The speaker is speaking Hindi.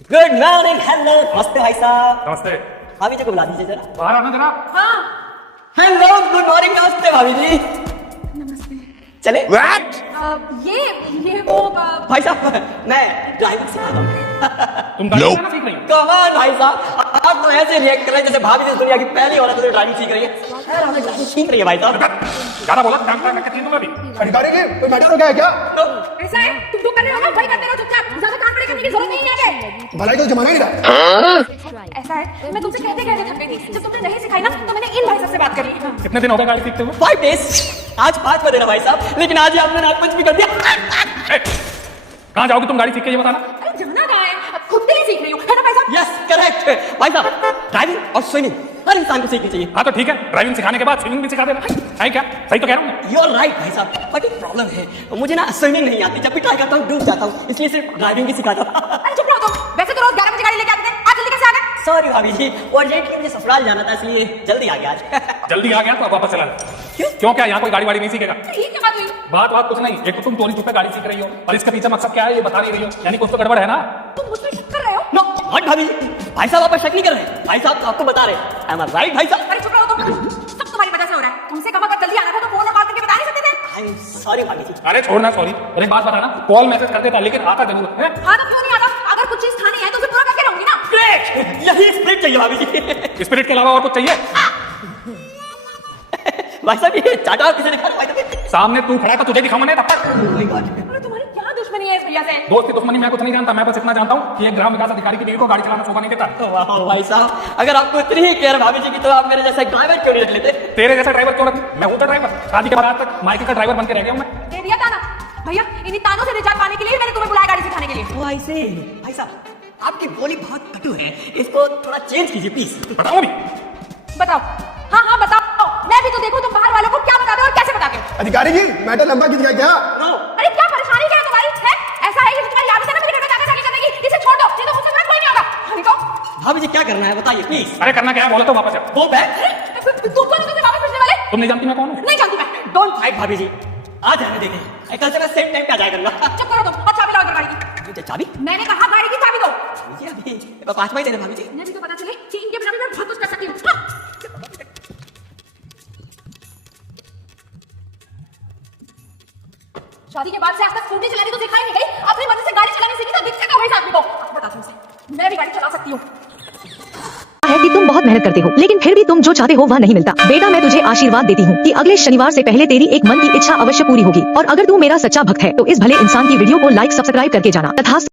गुड मॉर्निंग, हेलो, नमस्ते भाई साहब। नमस्ते। भाभी जी को बुला दीजिए जरा। बाहर आना जरा। हाँ हेलो, गुड मॉर्निंग, नमस्ते भाभी जी। नमस्ते। चले। ये वो भाई साहब, मैं ड्राइविंग सिखा रहा हूँ। तुम गाड़ी चलाना सीख रही हो? कमाल भाई साहब, आप तो ऐसे रिएक्ट कर रहे हैं जैसे भाभी जी दुनिया की पहली औरत जो ड्राइविंग सीख रही है। यार, हमें ड्राइविंग सीख रही है भाई साहब। ज्यादा बोला काम करके तीन दूंगा अभी। अधिकारी जी कोई मैटर हो गया है क्या? ऐसा है, तुम जो कर रहे हो ना वही करते रहो चुपचाप, ज्यादा काम करने की जरूरत नहीं है यहाँ पे। भलाई तो जमाना ही रहा। ऐसा है, मैं तुमसे कहते कहते थक गई थी। जब तुमने नहीं सिखाई ना तो मैंने इन भाई साहब से बात करी। कितने दिन हो गए गाड़ी सीखते हुए? 5 days। आज 5 बजे ना भाई साहब, लेकिन आज ही आपने नागपंच भी कर दिया। कहाँ जाओगे तुम गाड़ी सीख के, ये बताना। अरे जाना कहाँ है, अब खुद से ही सीख रही हूँ, है ना भाई साहब? यस, करेक्ट भाई साहब। ड्राइविंग और स्विमिंग हर इंसान को सीखनी चाहिए। हाँ तो ठीक है, ड्राइविंग सिखाने के बाद स्विमिंग भी सिखा देना है क्या? सही तो कह रहा हूँ। यू आर राइट भाई साहब, बट एक प्रॉब्लम है, मुझे ना स्विमिंग नहीं आती। जब भी ट्राई करता हूँ डूब जाता हूँ, इसलिए सिर्फ ड्राइविंग ही सिखाता हूँ। अरे चुप रहो तुम, वैसे तो रोज 11 बजे गाड़ी लेके आते थे, आज जल्दी कैसे आ गए? सॉरी भाभी जी, और ये कि मुझे ससुराल जाना था इसलिए जल्दी आ गया आज। जल्दी आ गया तो अब वापस चला। क्यों? क्यों, क्या यहाँ कोई गाड़ी वाड़ी नहीं सीखेगा? ये क्या बात हुई? बात कुछ नहीं। एक तो तुम चोरी छुपे गाड़ी सीख रही हो और इसके पीछे मकसद क्या है ये बता नहीं रही हो, यानी कुछ तो गड़बड़ है ना। तुम मुझ पे शक कर रहे हो? नो, नॉट भाभी जी। भाई साहब आप पर शक नहीं कर रहे, भाई साहब आपको बता रहे। आई एम राइट भाई साहब। अरे चुप रहो तुम, सब तुम्हारी वजह से हो रहा है। तुमसे कहा जल्दी आना था तो फोन और कॉल करके बता नहीं सकते थे? आई एम सॉरी भाभी जी। अरे छोड़ना सॉरी, अरे बात बताना, कॉल मैसेज कर देता लेकिन आता जरूर है। हाँ तो क्यों नहीं आता? अगर कुछ चीज खानी है तो उसे पूरा करके रहूंगी ना। ग्रेट, यही स्प्रिट चाहिए भाभी जी। स्पिरिट के अलावा और कुछ चाहिए? भाई साहब ये चाटा किसे दिखा रहा है? सामने तू खड़ा है तो तुझे दिखाऊंगा नहीं तब तक। Oh my God। अरे तुम्हारी क्या दुश्मनी है इस भैया से? दोस्त की दुश्मनी मैं कुछ नहीं जानता, मैं बस इतना जानता हूँ कि एक ग्राम विकास अधिकारी की बीवी को गाड़ी चलाना शोभा नहीं देता। वाह भाई साहब, अगर आपको इतनी ही केयर भाभी जी की तो आप मेरे जैसा ड्राइवर क्यों नहीं रख लेते? तेरे जैसा ड्राइवर क्यों रखूं? मैं हूं तो ड्राइवर, शादी के बाद आज तक माइके का ड्राइवर बन के रह गया हूं मैं। दे दिया ताना भैया, इन्हीं तानों से निजात पाने के लिए मैंने तुम्हें बुलाया गाड़ी सिखाने के लिए। वो ऐसे भाई साहब, आपकी बोली बहुत कटु है, इसको थोड़ा चेंज कीजिए प्लीज। बताओ अभी। बताओ। हाँ हाँ बताओ, मैं भी तो देखूं तुम बाहर वालों को क्या बताते हो और कैसे बताते हो। अधिकारी जी मैटर लंबा खिंच गया क्या? नो, अरे क्या परेशानी क्या है तुम्हारी? है ऐसा है कि तुम्हारी आदत है ना मेरे घर में जाके जाके करने की, इसे छोड़ दो, नहीं तो मुझसे कोई नहीं होगा। हाँ तो भाभी जी क्या करना है बताइए प्लीज। अरे करना क्या है बोलो तो वापस आओ। Go back. तुम कौन हो तुमसे वापस पूछने वाले? तुम नहीं जानती मैं कौन हूँ? नहीं जानती मैं। डोंट फाइट भाभी जी, आज आने देंगे, कल से मैं सेम टाइम पे आ जाया करूंगा। चुप करो तुम, और चाबी लाओ इधर गाड़ी की। मुझे चाबी? मैंने कहा गाड़ी की चाबी दो। मुझे अभी 5 ही दे दे भाभी जी। मुझे भी तो पता चले कि इनके बिना भी मैं बहुत कुछ कर सकती हूँ। हाँ। शादी के बाद से आज तक स्कूटी चलानी तो सिखाई नहीं गई, अपनी मर्जी से गाड़ी चलानी सीखी तो दिक्कत क्या भाई साहब को? बताती हूँ उसे, मैं भी गाड़ी चला सकती हूँ। है कि तुम बहुत मेहनत करते हो लेकिन फिर भी तुम जो चाहते हो वह नहीं मिलता। बेटा मैं तुझे आशीर्वाद देती हूँ कि अगले शनिवार से पहले तेरी एक मन की इच्छा अवश्य पूरी होगी। और अगर तू मेरा सच्चा भक्त है तो इस भले इंसान की वीडियो को लाइक सब्सक्राइब करके जाना तथा